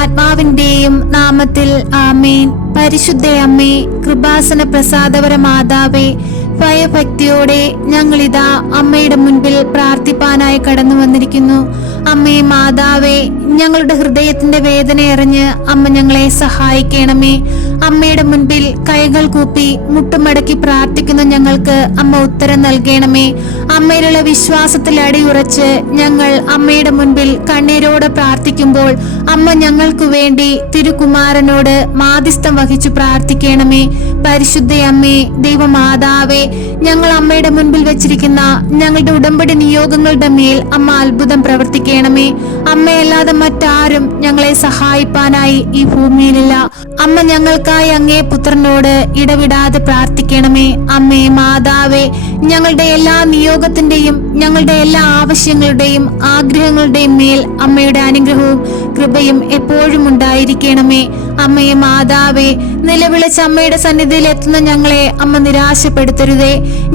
പരിശുദ്ധാത്മാവിന്റെയും നാമത്തിൽ ആമേൻ. പരിശുദ്ധ അമ്മേ കൃപാസന പ്രസാദപര മാതാവേ ഭയഭക്തിയോടെ ഞങ്ങളിതാ അമ്മയുടെ മുൻപിൽ പ്രാർത്ഥിപ്പാനായി കടന്നു വന്നിരിക്കുന്നു. അമ്മേ മാതാവേ ഞങ്ങളുടെ ഹൃദയത്തിന്റെ വേദന അറിഞ്ഞ് അമ്മ ഞങ്ങളെ സഹായിക്കണമേ. അമ്മയുടെ മുൻപിൽ കൈകൾ കൂപ്പി മുട്ടുമടക്കി പ്രാർത്ഥിക്കുന്ന ഞങ്ങൾക്ക് അമ്മ ഉത്തരം നൽകണമേ. അമ്മയിലുള്ള വിശ്വാസത്തിൽ അടിയുറച്ച് ഞങ്ങൾ അമ്മയുടെ മുൻപിൽ കണ്ണീരോടെ പ്രാർത്ഥിക്കുമ്പോൾ അമ്മ ഞങ്ങൾക്കു വേണ്ടി തിരുകുമാരനോട് മാധ്യസ്ഥം വഹിച്ചു പ്രാർത്ഥിക്കണമേ. പരിശുദ്ധ അമ്മേ ദൈവമാതാവേ ഞങ്ങൾ അമ്മയുടെ മുൻപിൽ വെച്ചിരിക്കുന്ന ഞങ്ങളുടെ ഉടമ്പടി നിയോഗങ്ങളുടെ മേൽ അമ്മ അത്ഭുതം പ്രവർത്തിക്കണമേ. അമ്മയല്ലാതെ മറ്റാരും ഞങ്ങളെ സഹായിപ്പാനായി ഈ ഭൂമിയിലില്ല. അമ്മ ഞങ്ങൾക്കായി അങ്ങേ പുത്രനോട് ഇടവിടാതെ പ്രാർത്ഥിക്കണമേ. അമ്മേ മാതാവേ ഞങ്ങളുടെ എല്ലാ നിയോഗത്തിന്റെയും ഞങ്ങളുടെ എല്ലാ ആവശ്യങ്ങളുടെയും ആഗ്രഹങ്ങളുടെയും മേൽ അമ്മയുടെ അനുഗ്രഹവും കൃപയും എപ്പോഴും ഉണ്ടായിരിക്കണമേ. അമ്മയെ മാതാവേ നിലവിളിച്ച അമ്മയുടെ സന്നിധിയിൽ എത്തുന്ന ഞങ്ങളെ അമ്മ നിരാശപ്പെടുത്തരുതേ.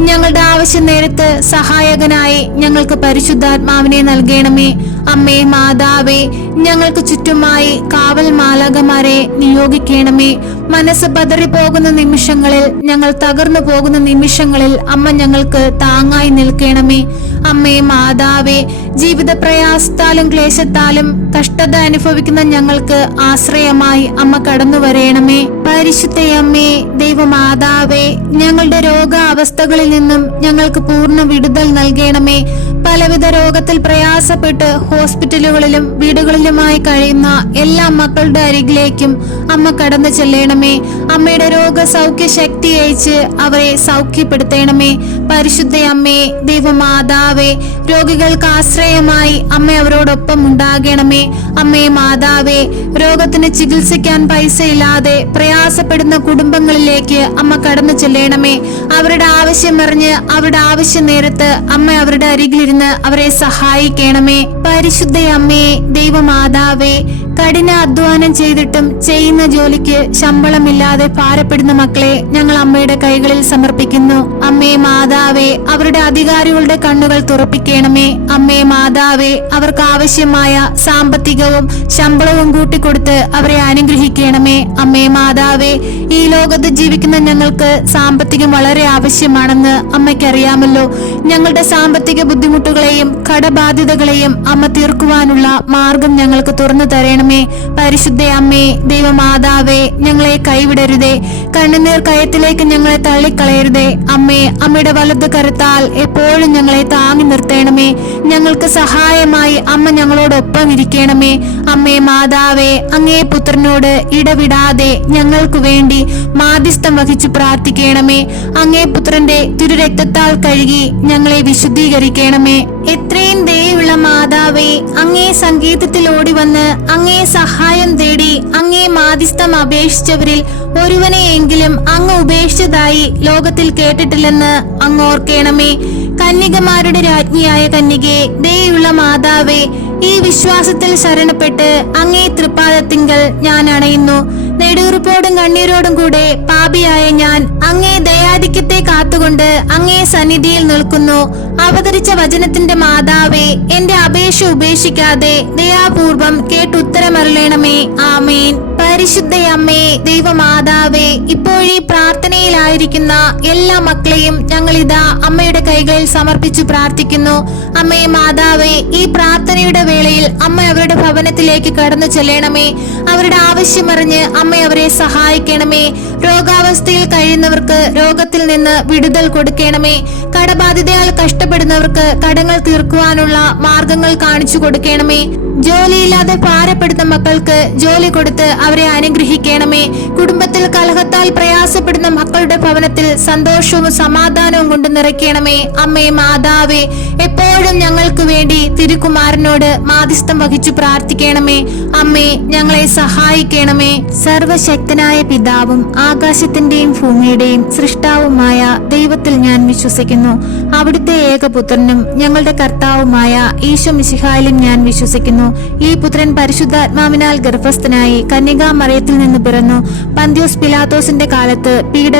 ഞങ്ങളുടെ ആവശ്യം നേരത്ത് സഹായകനായി ഞങ്ങൾക്ക് പരിശുദ്ധാത്മാവിനെ നൽകണമേ. അമ്മേ മാതാവേ ഞങ്ങൾക്ക് ചുറ്റുമായി കാവൽ മാലാകമാരെ നിയോഗിക്കണമേ. മനസ്സ് പതറിപ്പോകുന്ന നിമിഷങ്ങളിൽ ഞങ്ങൾ തകർന്നു പോകുന്ന നിമിഷങ്ങളിൽ അമ്മ ഞങ്ങൾക്ക് താങ്ങായി നിൽക്കണമേ. അമ്മേ മാതാവേ ജീവിത പ്രയാസത്താലും ക്ലേശത്താലും കഷ്ടത അനുഭവിക്കുന്ന ഞങ്ങൾക്ക് ആശ്രയമായി അമ്മ കടന്നു വരയണമേ പരിശുദ്ധയമ്മേ ദൈവമാതാവേ ഞങ്ങളുടെ രോഗാവസ്ഥകളിൽ നിന്നും ഞങ്ങൾക്ക് പൂർണ വിടുതൽ നൽകണമേ. പലവിധ രോഗത്തിൽ പ്രയാസപ്പെട്ട് ഹോസ്പിറ്റലുകളിലും വീടുകളിലുമായി കഴിയുന്ന എല്ലാ മക്കളുടെ അരികിലേക്കും അമ്മ കടന്നു ചെല്ലണമേ. അമ്മയുടെ രോഗ സൗഖ്യ ശക്തി അയച്ച് അവരെ സൗഖ്യപ്പെടുത്തണമേ. പരിശുദ്ധ അമ്മേ ദൈവമാതാവേ രോഗികൾക്ക് ആശ്രയമായി അമ്മ അവരോടൊപ്പം ഉണ്ടാകണമേ. അമ്മേ മാതാവേ രോഗത്തിന് ചികിത്സിക്കാൻ പൈസ ഇല്ലാതെ പ്രയാസപ്പെടുന്ന കുടുംബങ്ങളിലേക്ക് അമ്മ കടന്നു ചെല്ലണമേ. അവരുടെ ആവശ്യം ആവശ്യമറിഞ്ഞ് അവരുടെ ആവശ്യം നേരത്ത് അമ്മ അവരുടെ അരികിലിരുന്ന് അവരെ സഹായിക്കണമേ. പരിശുദ്ധ അമ്മയെ ദൈവമാതാവേ കഠിന അധ്വാനം ചെയ്തിട്ടും ചെയ്യുന്ന ജോലിക്ക് ശമ്പളമില്ലാതെ ഭാരപ്പെടുന്ന മക്കളെ ഞങ്ങൾ അമ്മയുടെ കൈകളിൽ സമർപ്പിക്കുന്നു. അമ്മേ മാതാവേ അവരുടെ അധികാരികളുടെ കണ്ണുകൾ തുറപ്പിക്കണമേ. അമ്മേ മാതാവേ അവർക്ക് ആവശ്യമായ സാമ്പത്തികവും ശമ്പളവും കൂട്ടിക്കൊടുത്ത് അവരെ അനുഗ്രഹിക്കണമേ. അമ്മേ മാതാവേ ഈ ലോകത്ത് ജീവിക്കുന്ന ഞങ്ങൾക്ക് സാമ്പത്തികം വളരെ ആവശ്യമാണെന്ന് അമ്മയ്ക്കറിയാമല്ലോ. ഞങ്ങളുടെ സാമ്പത്തിക ബുദ്ധിമുട്ടുകളെയും കടബാധ്യതകളെയും അമ്മ തീർക്കുവാനുള്ള മാർഗം ഞങ്ങൾക്ക് തുറന്നു തരണമേ. പരിശുദ്ധ അമ്മേ ദൈവമാതാവേ ഞങ്ങളെ കൈവിടരുതേ. കണ്ണുനീർ കയത്തിലേക്ക് ഞങ്ങളെ തള്ളിക്കളയരുതേ. അമ്മേ അമ്മയുടെ വലത് കരത്താൽ എപ്പോഴും ഞങ്ങളെ താങ്ങി നിർത്തേണമേ. ഞങ്ങൾക്ക് സഹായമായി അമ്മ ഞങ്ങളോടൊപ്പം ഇരിക്കണമേ. അമ്മേ മാതാവേ അങ്ങേ പുത്രനോട് ഇടവിടാതെ ഞങ്ങൾക്ക് വേണ്ടി മാധ്യസ്ഥം വഹിച്ചു പ്രാർത്ഥിക്കണമേ. അങ്ങേ പുത്രന്റെ തിരുരക്തത്താൽ കഴുകി ഞങ്ങളെ വിശുദ്ധീകരിക്കണമേ. എത്രയും ദയുള്ള മാതാവേ അങ്ങേ സംഗീതത്തിൽ ഓടി വന്ന് അങ്ങേ സഹായം തേടി അങ്ങേ മാധ്യസ്ഥം അപേക്ഷിച്ചവരിൽ ഒരുവനെയെങ്കിലും അങ്ങ് ഉപേക്ഷിച്ചതായി ലോകത്തിൽ കേട്ടിട്ടില്ലെന്ന് അങ്ങ് ഓർക്കേണമേ. കന്യകമാരുടെ രാജ്ഞിയായ കന്യകെ ദയുള്ള മാതാവേ ഈ വിശ്വാസത്തിൽ ശരണപ്പെട്ട് അങ്ങേ തൃപ്പാദത്തിങ്കൽ ഞാൻ അണയുന്നു. നെടുറുപ്പോടും കണ്ണീരോടും കൂടെ പാപിയായ ഞാൻ അങ്ങേ ദയാധിക്യത്തെ കാത്തുകൊണ്ട് അങ്ങേ സന്നിധിയിൽ നിൽക്കുന്നു. അവതരിച്ച വചനത്തിന്റെ മാതാവേ എന്റെ അപേക്ഷ ഉപേക്ഷിക്കാതെ ദയാപൂർവം കേട്ടുത്തരമറിയണമേ ആമേൻ. പരിശുദ്ധ അമ്മേ ദൈവമാതാവേ ഇപ്പോഴീ പ്രാർത്ഥനയിലായിരിക്കുന്ന എല്ലാ മക്കളെയും ഞങ്ങൾ ഇതാ അമ്മയുടെ കൈകളിൽ സമർപ്പിച്ചു പ്രാർത്ഥിക്കുന്നു. അമ്മേ മാതാവേ ഈ പ്രാർത്ഥനയുടെ വേളയിൽ അമ്മ അവരുടെ ഭവനത്തിലേക്ക് കടന്നു ചെല്ലണമേ. അവരുടെ ആവശ്യമറിഞ്ഞ് അമ്മ അവരെ സഹായിക്കണമേ. രോഗാവസ്ഥയിൽ കഴിയുന്നവർക്ക് രോഗത്തിൽ നിന്ന് വിടുതൽ കൊടുക്കണമേ. കടബാധിതയാൽ കഷ്ടപ്പെടുന്നവർക്ക് കടങ്ങൾ തീർക്കുവാനുള്ള മാർഗങ്ങൾ കാണിച്ചു കൊടുക്കണമേ. ജോലിയില്ലാതെ ഭാരപ്പെടുന്ന മക്കൾക്ക് ജോലി കൊടുത്ത് അവരെ അനുഗ്രഹിക്കണമേ. കുടുംബത്തിൽ കലഹത്താൽ പ്രയാസപ്പെടുന്ന മക്കളുടെ ഭവനത്തിൽ സന്തോഷവും സമാധാനവും കൊണ്ട് നിറയ്ക്കണമേ. അമ്മേ മാതാവേ എപ്പോഴും ഞങ്ങൾക്ക് വേണ്ടി തിരുകുമാരനോട് മാധ്യസ്ഥം വഹിച്ചു പ്രാർത്ഥിക്കണമേ. അമ്മേ ഞങ്ങളെ സഹായിക്കണമേ. സർവശക്തനായ പിതാവും ആകാശത്തിന്റെയും ഭൂമിയുടെയും സൃഷ്ടാവുമായ ദൈവത്തിൽ ഞാൻ വിശ്വസിക്കുന്നു. അവിടുത്തെ ഏകപുത്രനും ഞങ്ങളുടെ കർത്താവുമായ ഈശോ മിശിഹായിലും ഞാൻ വിശ്വസിക്കുന്നു. ഈ പുത്രൻ പരിശുദ്ധാത്മാവിനാൽ ഗർഭസ്ഥനായി കന്യകാമറയത്തിൽ നിന്ന് പിറന്നു. പന്ത്യോസ് പിലാത്തോസിന്റെ കാലത്ത്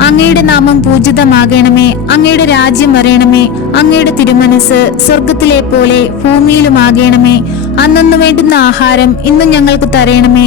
അങ്ങയുടെ നാമം പൂജിതമാകണമേ അങ്ങയുടെ രാജ്യം വരയണമേ അങ്ങയുടെ തിരുമനസ് സ്വർഗത്തിലെ പോലെ ഭൂമിയിലുമാകണമേ. അന്നു വേണ്ടുന്ന ആഹാരം ഇന്നും ഞങ്ങൾക്ക് തരയണമേ